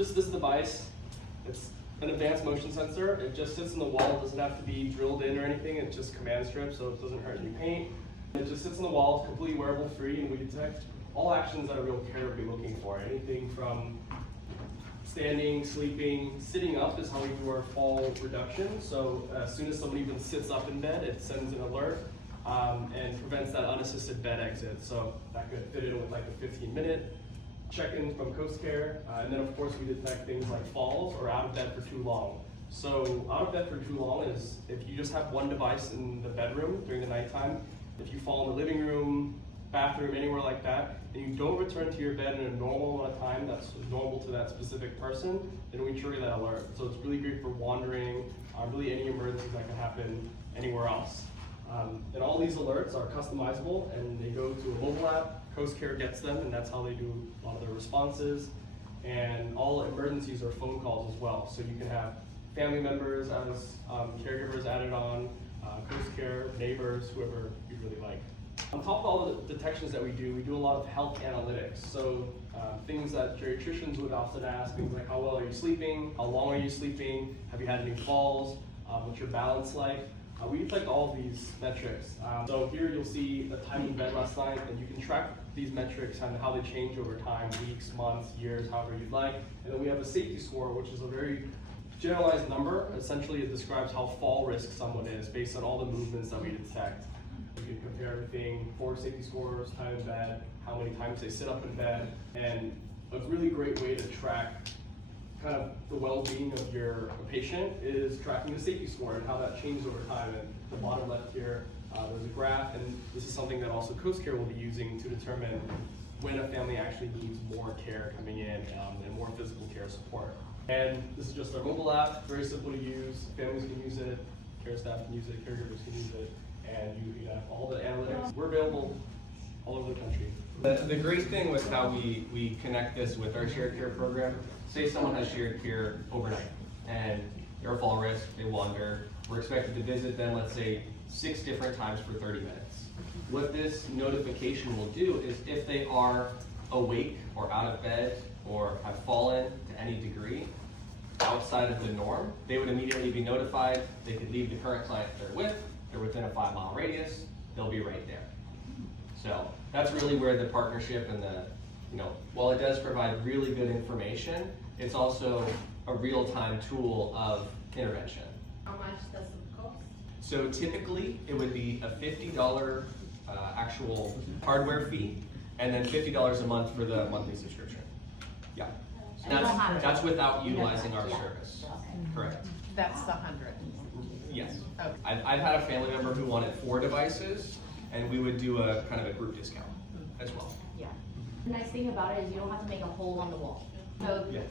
just this device. It's an advanced motion sensor. It just sits in the wall. It doesn't have to be drilled in or anything. It's just command strip, so it doesn't hurt any paint. It just sits in the wall, completely wearable free, and we detect all actions that a real carer would be looking for. Anything from standing, sleeping, sitting up is how we do our fall reduction. So as soon as somebody even sits up in bed, it sends an alert and prevents that unassisted bed exit. So that could fit in with like a 15-minute check-in from Coast Care. And then of course we detect things like falls or out of bed for too long. So out of bed for too long is if you just have one device in the bedroom during the nighttime, if you fall in the living room, bathroom, anywhere like that, and you don't return to your bed in a normal amount of time that's normal to that specific person, then we trigger that alert. So it's really great for wandering, really any emergencies that can happen anywhere else. And all these alerts are customizable and they go to a mobile app. Coast Care gets them, and that's how they do a lot of their responses. And all emergencies are phone calls as well. So you can have family members as caregivers added on, Coast Care, neighbors, whoever you really like. On top of all the detections that we do a lot of health analytics. So things that geriatricians would often ask, things like how well are you sleeping, how long are you sleeping, have you had any falls, what's your balance like? We detect all of these metrics. So here you'll see a time in bed last night, and you can track these metrics and how they change over time, weeks, months, years, however you'd like. And then we have a safety score, which is a very generalized number. Essentially, it describes how fall risk someone is based on all the movements that we detect. You can compare everything, 4 safety scores, time in bed, how many times they sit up in bed, and a really great way to track kind of the well-being of your patient is tracking the safety score and how that changes over time. And the bottom left here, there's a graph, and this is something that also Coast Care will be using to determine when a family actually needs more care coming in and more physical care support. And this is just our mobile app, very simple to use. Families can use it, care staff can use it, caregivers can use it, and you have all the analytics. We're available all over the country. The great thing with how we connect this with our shared care program, say someone has shared care overnight and they're a fall risk, they wander, we're expected to visit them, let's say 6 different times for 30 minutes. What this notification will do is if they are awake or out of bed or have fallen to any degree outside of the norm, they would immediately be notified. They could leave the current client they're with, they're within a 5-mile radius, they'll be right there. So that's really where the partnership and the, while it does provide really good information, it's also a real-time tool of intervention. How much does it cost? So typically it would be a $50 actual hardware fee, and then $50 a month for the monthly subscription. Yeah, that's without utilizing our service. Okay. Correct. That's the 100. Yes. Okay. I've had a family member who wanted 4 devices, and we would do a kind of a group discount as well. Yeah. The nice thing about it is you don't have to make a hole on the wall. So Yes.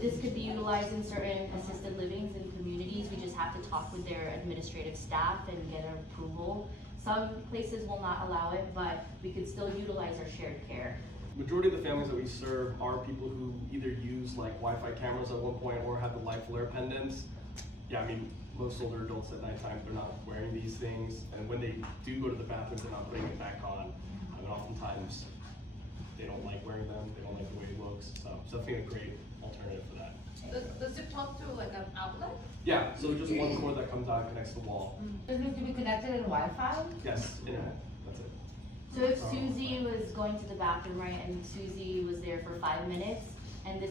this could be utilized in certain assisted livings and communities. We just have to talk with their administrative staff and get an approval. Some places will not allow it, but we could still utilize our shared care. Majority of the families that we serve are people who either use like Wi-Fi cameras at one point or have the life alert pendants. Yeah, I mean, most older adults at nighttime, they're not wearing these things, and when they do go to the bathroom, they're not putting it back on. And oftentimes, they don't like wearing them, they don't like the way it looks, so definitely a great alternative for that. Does it talk to like an outlet? Yeah, so just one cord that comes out and connects to the wall. Does it need to be connected in Wi-Fi? Yes, internet, that's it. So if Susie was going to the bathroom, right, and Susie was there for 5 minutes, and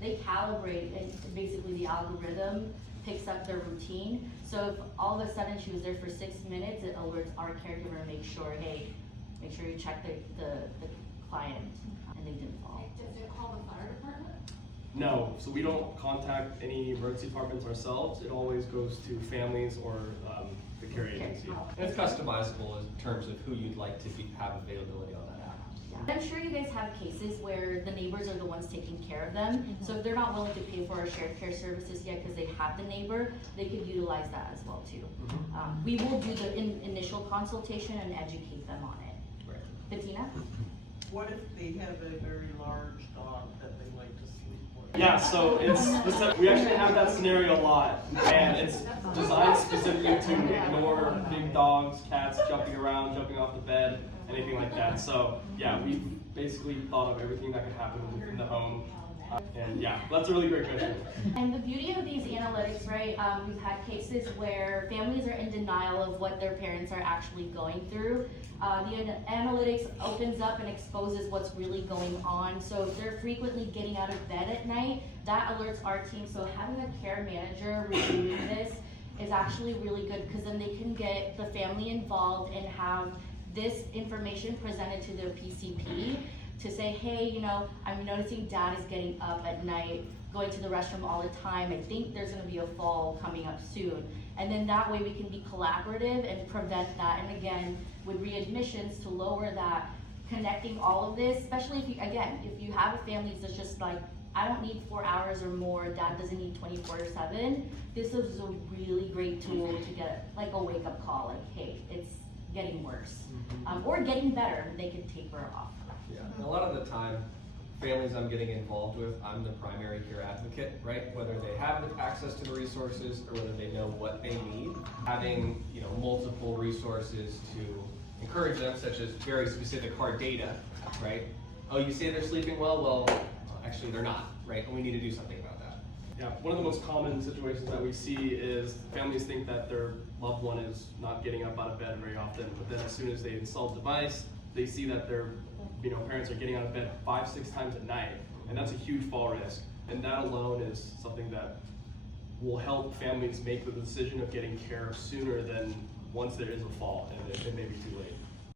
they calibrate, and basically the algorithm picks up their routine. So if all of a sudden she was there for 6 minutes, it alerts our caregiver to make sure, hey, make sure you check the client, and they didn't fall. Does it call the fire department? No, so we don't contact any emergency departments ourselves. It always goes to families or the care agency. And it's customizable in terms of who you'd like to have availability on that app. Yeah. I'm sure you guys have cases where the neighbors are the ones taking care of them. So if they're not willing to pay for our shared care services yet because they have the neighbor, they could utilize that as well too. We will do the initial consultation and educate them on it. Right. Bettina? What if they have a very large dog that they like to sleep with? Yeah, so we actually have that scenario a lot, and it's designed specifically to ignore big dogs, cats jumping around, jumping off the bed, anything like that. So yeah, we basically thought of everything that could happen in the home. And yeah, that's a really great question. And the beauty of these analytics, right, we've had cases where families are in denial of what their parents are actually going through. The analytics opens up and exposes what's really going on. So if they're frequently getting out of bed at night, that alerts our team. So having a care manager reviewing this is actually really good, because then they can get the family involved and have this information presented to their PCP to say, hey, you know, I'm noticing dad is getting up at night, going to the restroom all the time. I think there's gonna be a fall coming up soon. And then that way we can be collaborative and prevent that. And again, with readmissions, to lower that, connecting all of this, especially if you, again, if you have a family that's just like, I don't need 4 hours or more, dad doesn't need 24/7, this is a really great tool to get like a wake up call, like, hey, it's getting worse. Or getting better, they can taper off. Yeah, and a lot of the time, families I'm getting involved with, I'm the primary care advocate, right? Whether they have access to the resources or whether they know what they need. Having, you know, multiple resources to encourage them, such as very specific hard data, right? Oh, you say they're sleeping well, actually they're not, right? And we need to do something about that. Yeah, one of the most common situations that we see is families think that their loved one is not getting up out of bed very often, but then as soon as they install the device, they see that their parents are getting out of bed 5-6 times at night, and that's a huge fall risk. And that alone is something that will help families make the decision of getting care sooner than once there is a fall and it may be too late.